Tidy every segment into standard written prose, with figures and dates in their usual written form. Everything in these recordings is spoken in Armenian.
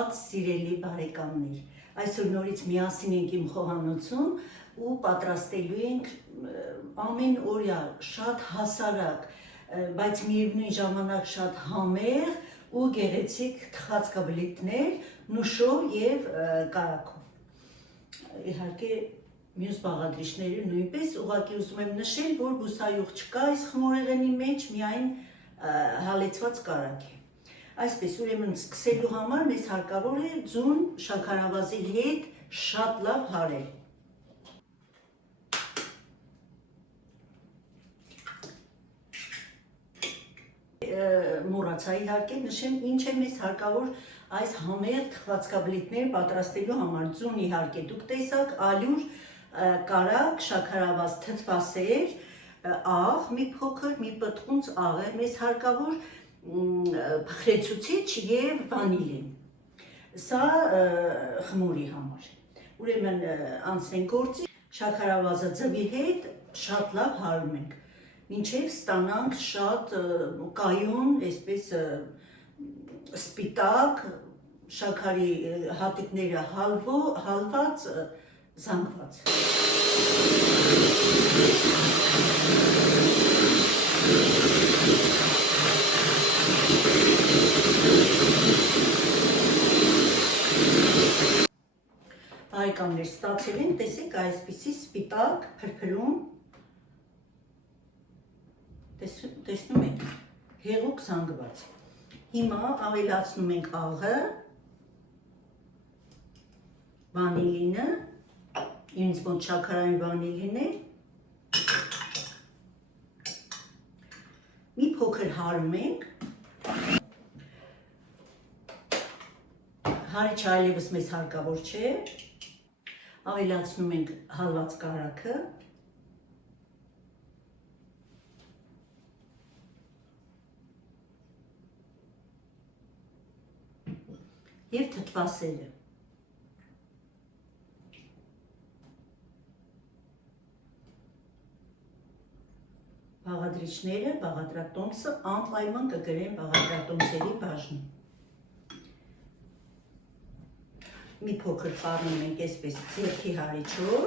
Շատ սիրելի բարեկամներ, այսօր նորից միասին ենք իմ խոհանոցում ու պատրաստելու ենք ամեն օրյա շատ հասարակ, բայց միևնույն ժամանակ շատ համեղ ու գեղեցիկ թխվածքաբլիթներ նուշով և կարագով։ Իհարկե մյուս բաղադրիչները նույնպես, ուղղակի ուզում եմ նշել, որ բուսայուղ չկա այս խմորեղենի մեջ, միայն հալեցված կարագ է։ Այսպես, ուրեմն սկսելու համար մեզ հարկավոր է ձուն շաքարավազի հետ շատ լավ հարել։ Մոռացա իհարկե նշեմ, ինչ է մեզ հարկավոր այս համեղ թխվածքաբլիթներ պատրաստելու համար։ Ձուն իհարկե դուք տեսաք, ալյուր, կարագ, շաքարավազ, թթվասեր, աղ, մի փոքր, մի պտղունց աղ է մեզ հարկավոր, փխրեցուցիչ և վանիլին։ Սա խմորի համար։ Ուրեմն անցնենք գործի, շաքարավազը ձվի հետ շատ լավ հարում ենք, մինչև ստանանք շատ կայուն, այսպես սպիտակ, շաքարի հատիկները հալված, զանգված։ Բարեկամներ, ստացել ենք, տեսեք այսպիսի սպիտակ, փրփրուն, տեսնում եք, հեղուկ զանգված։ Հիմա ավելացնում ենք աղը, վանիլինը, ինձ մոտ շաքարային վանիլին է, մի փոքր հարում ենք, հարիչ այլևս մեզ հարկավոր չէ, ավելացնում ենք հալված կարագը և թթվասերը։ Բաղադրիչները, բաղադրատոմսը անպայման կգրեն բաղադրատոմսերի բաժնում։ Մի փոքր խառնում ենք այսպես ձեռքի հարիչով։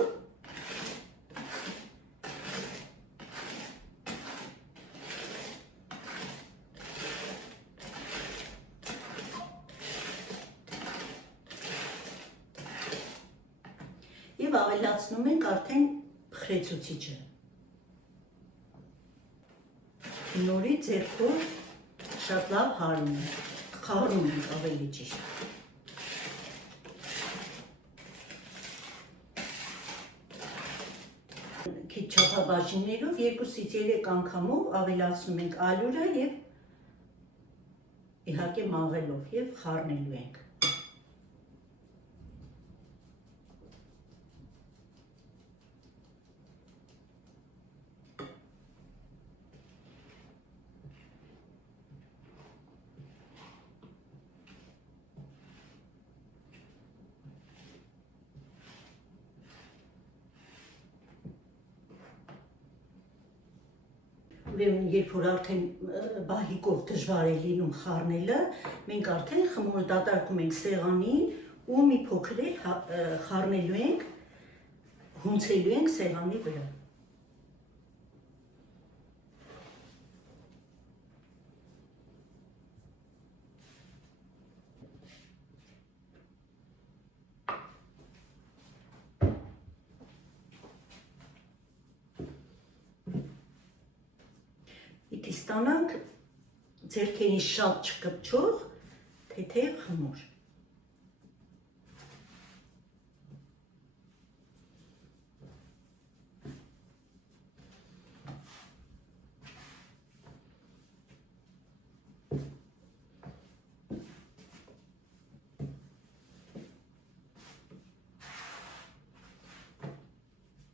Եվ ավելացնում ենք արդեն փխրեցուցիչը։ Նորից ձեռքով շատ լավ հարում ենք, խառնում ենք ավելի ճիշտ։ Քիչ չափաբաժիններով 2-ից 3 անգամով ավելացնում ենք ալյուրը և իհարկե մաղելով և խառնելու ենք։ Ուրեմն, երբ որ արդեն բահիկով դժվար է լինում խառնելը, մենք արդեն խմորը դատարկում ենք սեղանին ու մի փոքր խառնելու ենք, հունցելու ենք սեղանի վրա։ Պիտի ստանանք ձեռքերին շատ չկպչող թեթև խմոր։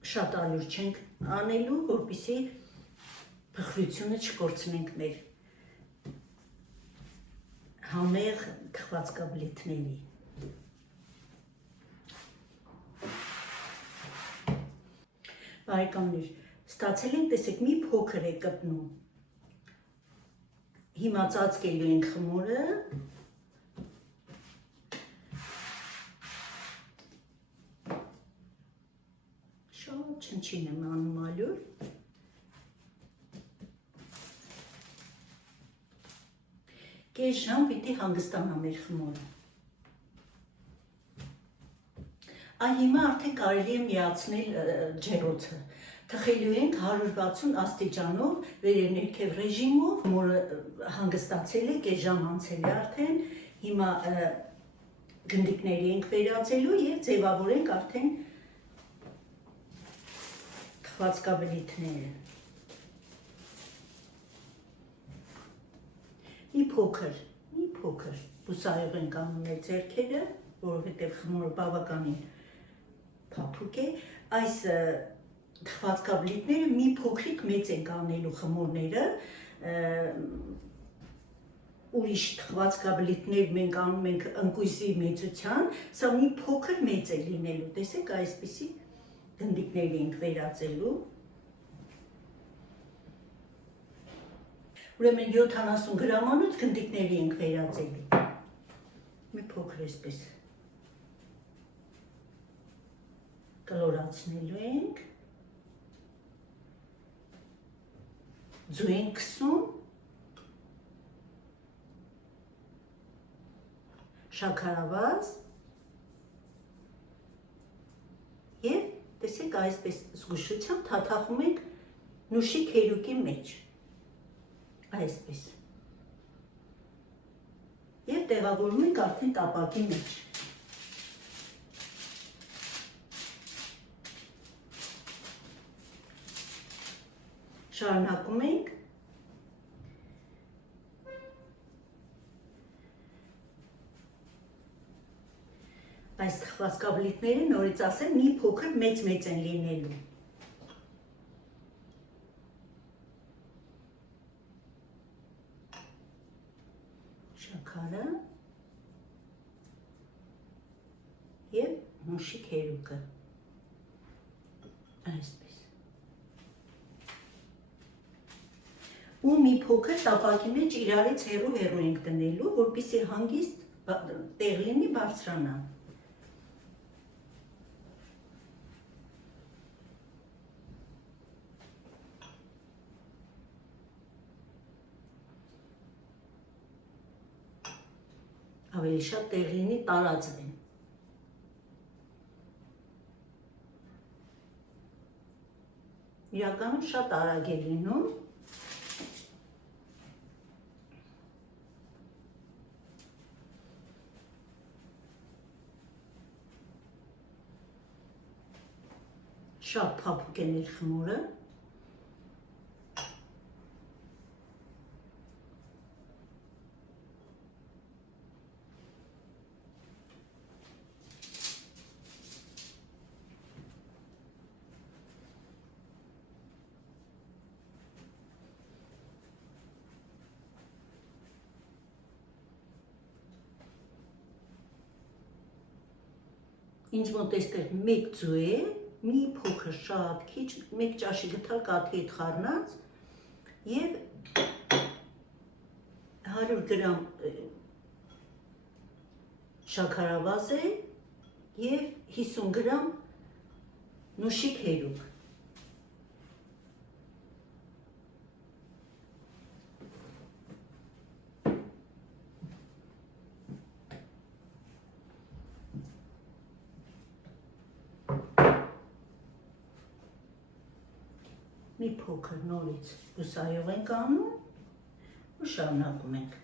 Շատ ալյուր չենք անելու, որպեսզի փխրությունը չկորցնենք մեր համեղ թխվածքաբլիթների։ Բարեկամներ, ստացել ենք, տեսեք, մի փոքր է կպնում։ Հիմա ծածկելու ենք խմորը շատ չնչին եմ անում ալյուր։ Կես ժամ պիտի հանգստանա մեր խմորը։ Այ հիմա արդեն կարելի է միացնել ջեռոցը։ Թխելու ենք 160 աստիճանով վերև-ներքև ռեժիմով, խմորը հանգստացել է, կես ժամ անցել է արդեն, հիմա գնդիկների ենք վերածելու և ձևավորենք արդեն թխվածքաբլիթները։ Մի փոքր բուսայով ենք անում մեր ձեռքերը, որովհետև խմորը բավականին փափուկ է, այս թխվածքաբլիթները մի փոքրիկ մեծ ենք անելու խմորները, ուրիշ թխվածքաբլիթներ մենք անում ենք ընկույզի մեծության, սա մի փոքր մեծ է լինելու, տեսեք այսպիսի գնդիկների ենք վերածելու, ուրեմն 70 գրամանոց գնդիկների ենք վերածելու, մի փոքր այսպես կլորացնելու ենք, ձու ենք քսում, շաքարավազ և տեսեք այսպես զգուշությամբ թաթախում ենք նուշի քերուկի մեջ, այսպես և տեղավորում ենք արդեն տապակի մեջ։ Շարունակում ենք, այս թխվածքաբլիթները նորից ասեմ մի փոքր մեծ են լինելու։ Շաքարը և նուշի քերուկը, այսպես։ Ու մի փոքր տապակի մեջ իրարից հեռու ենք դնելու, որպեսզի հանգիստ տեղ լինի բարձրանա։ Ավելի շատ տեղ լինի տարածվեն։ Իրականում շատ արագ է լինում։ Շատ փափուկ է մեր խմորը։ Ինձ մոտ էստեղ մեկ ձու է, մի փոքր շատ քիչ, մեկ ճաշի գթալ կաթի հետ խառնած և 100 գրամ շաքարավազ է և 50 գրամ նուշի քերուկ։ Մի փոքր նորից բուսայով ենք անում ու շարունակում ենք։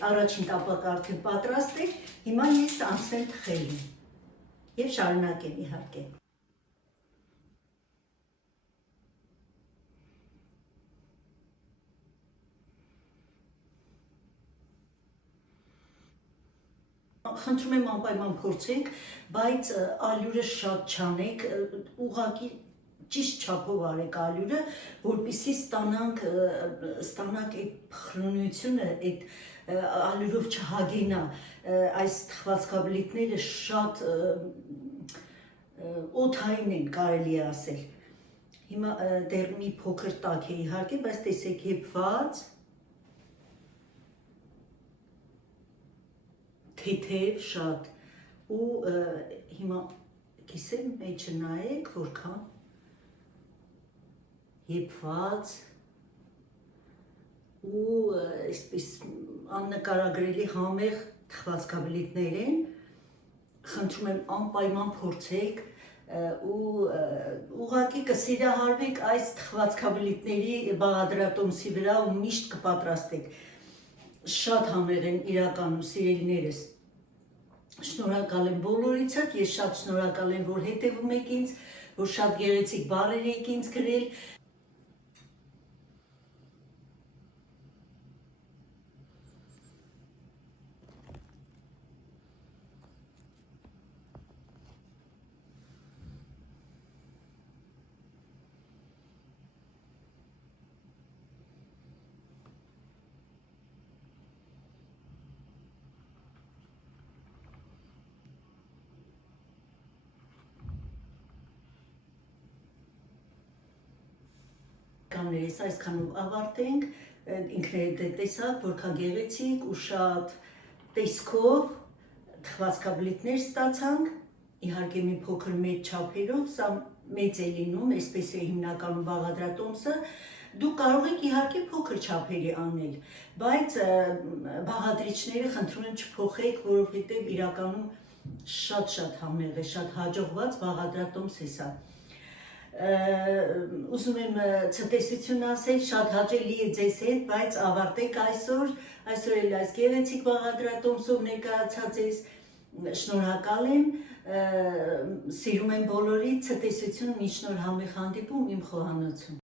Առաջին տապակը արդեն պատրաստ է, հիմա ես անցնեմ թխելուն և շարունակեմ իհարկե։ խնդրում եմ անպայման փորձեք, բայց ալյուրը շատ չանեք, ուղղակի ճիշտ չափով արեք ալյուրը, որպեսզի ստանանք այդ փխրունությունը, այդ ալյուրով չհագենա, այս թխվածքաբլիթները շատ օդային են, կարելի է ասել։ Հիմա դեռ մի փոքր տաք է իհարկե, բայց տեսեք եփված, թեթև շատ, ու հիմա կիսեմ մեջը նայեք, որքան եփված ու այսպես աննկարագրելի համեղ թխվածքաբլիթներ են, խնդրում եմ անպայման փորձեք ու ուղղակի կսիրահարվեք այս թխվածքաբլիթների բաղադրատոմսի վրա ու միշտ կպատրաստեք։ Շատ համեղ են իրականում, սիրելիներս։ Շնորհակալ եմ բոլորիցդ, ես շատ շնորհակալ եմ, որ հետևում եք ինձ, որ շատ գեղեցիկ բառեր եք ինձ գրել։ Կաներես այսքանով ավարտենք, ինքներդ տեսակ, որքան գեղեցիկ ու շատ տեսքով թխվածքաբլիթներ ստացանք, իհարկե մի փոքր մեծ չափերով, սա մեծ է լինում, այսպես է հիմնականում բաղադրատոմսը, դուք կարող եք իհարկե փոքր չափերի անել, բայց բաղադրիչները խնդրում եմ չփոխեք, որովհետև իրականում շատ համեղ է, շատ հաջողված բաղադրատոմս է սա։ Ուզում եմ ցտեսություն ասել, շատ հաճելի է ձեզ հետ, բայց ավարտեք այսօր էլ այս գեղեցիկ բաղադրատոմսով ներկայացած ես, շնորհակալ եմ, սիրում եմ բոլորի, ցտեսություն, մինչ նոր համեղ հանդիպում իմ խոհանոցում։